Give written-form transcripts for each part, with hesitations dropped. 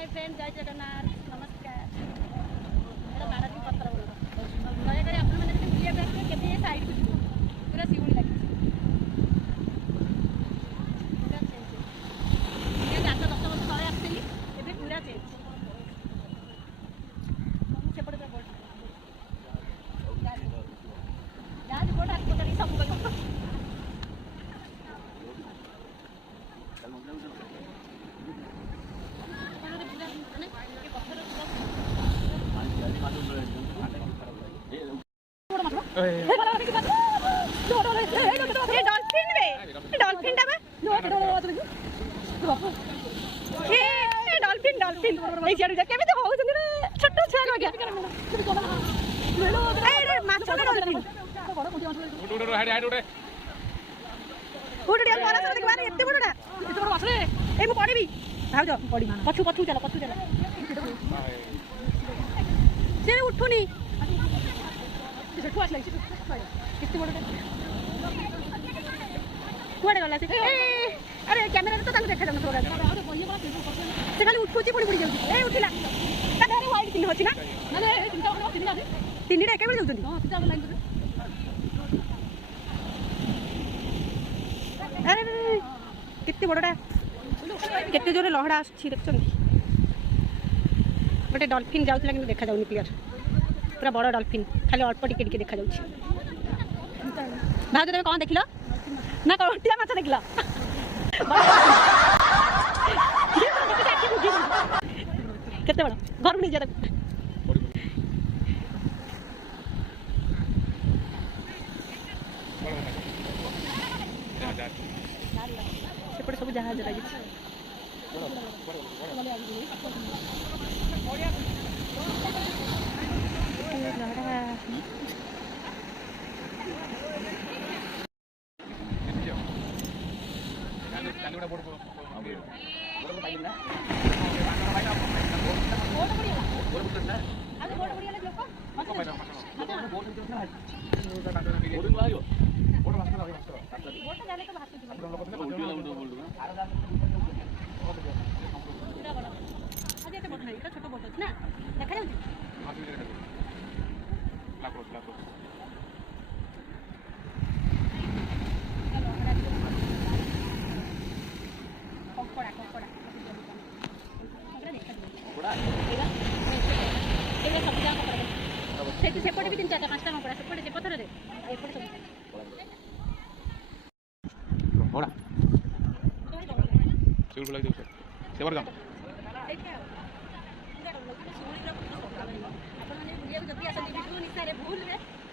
hi friend जय जगन्नाथ नमस्कार मानवी पत्र दयाक आपने बुलिया के साइड को पूरा शिवुणी लगी पूरा चेंज 8-10 वर्ष तले आसली ए पूरा चेंज सेपटे बोर्ड गाज बोर्ड अस्पताल सब पछु पछु चल से उठुनी कुआड़े गला से अरे कैमरा तो देखा जाऊँ से खाली उठुची पुणी पुणी जाऊँ उठिला व्हाइट तीन अच्छी ना तीन टा एके जाऊँ अरे केते बड़टा केते जोरे लहड़ा आछी देखछन गोटे डॉल्फिन जाउतला कि देखा जाउनी क्लियर पूरा बड़ डॉल्फिन खाली अल्प टिके टिके देखा जाउची भाउज तबे कोन देखिलो ना कोटिया माछ देखिलो केते बड़ घर में जा सेपटे सब जहाज लगी छोट बोट अच्छी ना देखा जाऊँ सेपटे भी 3-4 5टा कंकड़ा सेपटे से पथर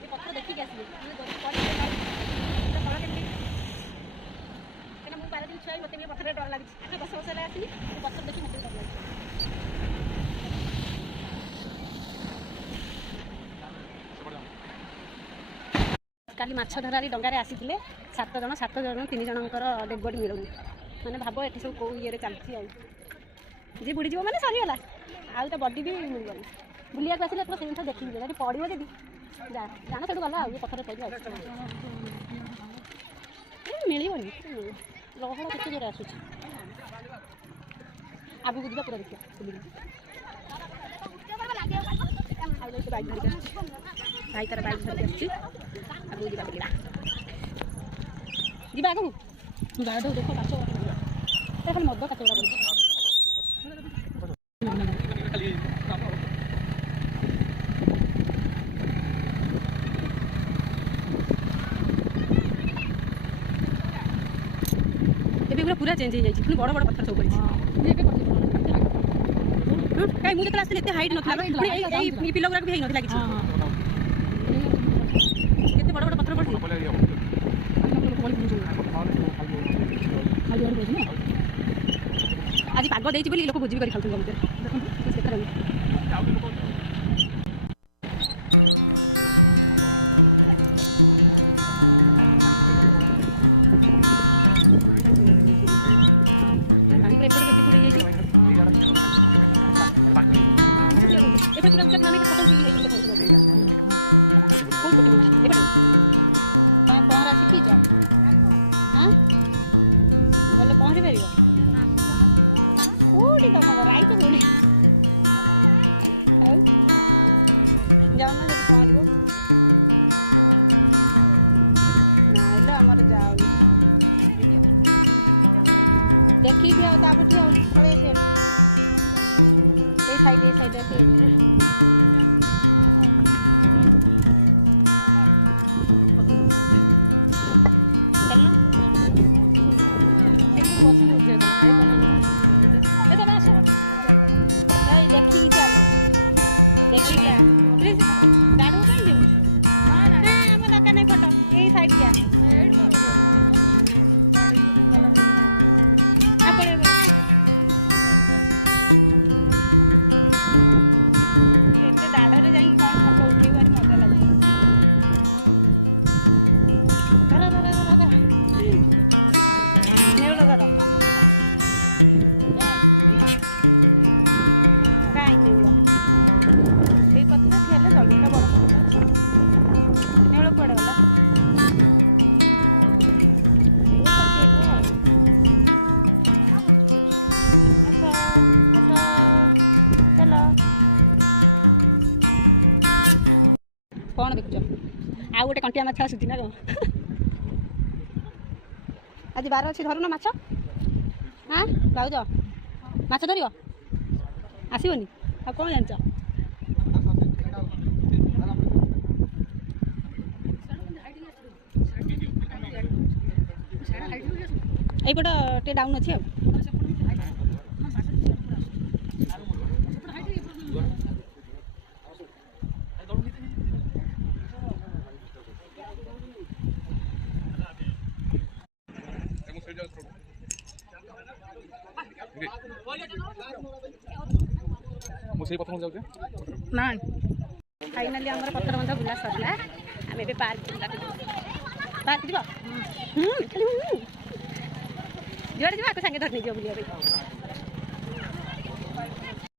पत्र देखिए आसवे मुझे 12 दिन छुआ मत पथर डर लगे 10 वर्ष आसली पत्र देखी मत डर लगे काली माछ धरारी डंगार आसी 7 जन 3 जनकर डेड बॉडी मिलूनी मैंने भाव ये सब कौ ये चलती जी बुड़ी जीव मैंने सरीगला आउ तो बडी भी मिलबनी बुलिया आसिले तो से देखी जब पड़ो जी जान से गला पथर सही मिलबनी लहड़ के जोर आसूँ आगू को पूरा देखिए बाइक धरिक भाई तार बाइक धरिक आगे जा देखा जी आगे गाड़ देख काच खाली मद काच पूरा चेंज हो जाए बड़ बड़ पत्थर सब पड़ी कहीं मुझे आसती एत हाइट ना पिला गुरा भी ना किसी केते बड़ बड़ पत्थर पड़ी आज पाग देती लोक भोजी भी कर पहरा शिखीच हाँ बोले पहरी पार ଆଇଛି ତମ ଘର ଆଇଛ କୋଉଠି ଆଉ ଯାଉନ ଯଦି ପହଞ୍ଚିବ ନାଇଲେ ଆମର ଯାଉନି ଦେଖିକି ଆଉ ତାପରେ ଠିଆ ହଉନି ପଳେଇ ଆସିବ এই সাইডে আছে চলো একটু বসে উঠে গেল ভাই কোন এটা না আসো তাই দেখি কি চলো দেখি কি প্লিজ দাঁড়ো কাই দেব না আমার দরকার নাই ফটো এই সাইড যা আপড়ে ଦାଢ଼ରେ ଯାଇକି କ'ଣ ଫଟୋ ଉଠେଇବାରେ ମଜା ଲାଗେ ଧର ନେଉଳ ଧର କାହିଁ ନେଉଳ ଏଇ ପଥର ଠିଆ ହେଲେ ଜଳଟା ବଡ଼ ପଥର ଅଛି ନେଉଳ କୁଆଡ଼େ ଗଲା ଚାଲ କ'ଣ ଦେଖୁଛ ଆଉ ଗୋଟେ କଣ୍ଟିଆ ମାଛ ଆସୁଛି ନା କ'ଣ ଆଜି ବାର ଅଛି ଧରୁନ ମାଛ ହଁ ଭାଉଜ ମାଛ ଧରିବ ଆସିବନି ଆଉ କ'ଣ ଜାଣିଛ ଏଇପଟ ଟିକେ ଡାଉନ୍ ଅଛି ଆଉ फाइनाली आमर पत्थर बंधा बुला सरला आम ए पार्क पार्क जीव जुआड़े जीव आगे धरनी बुला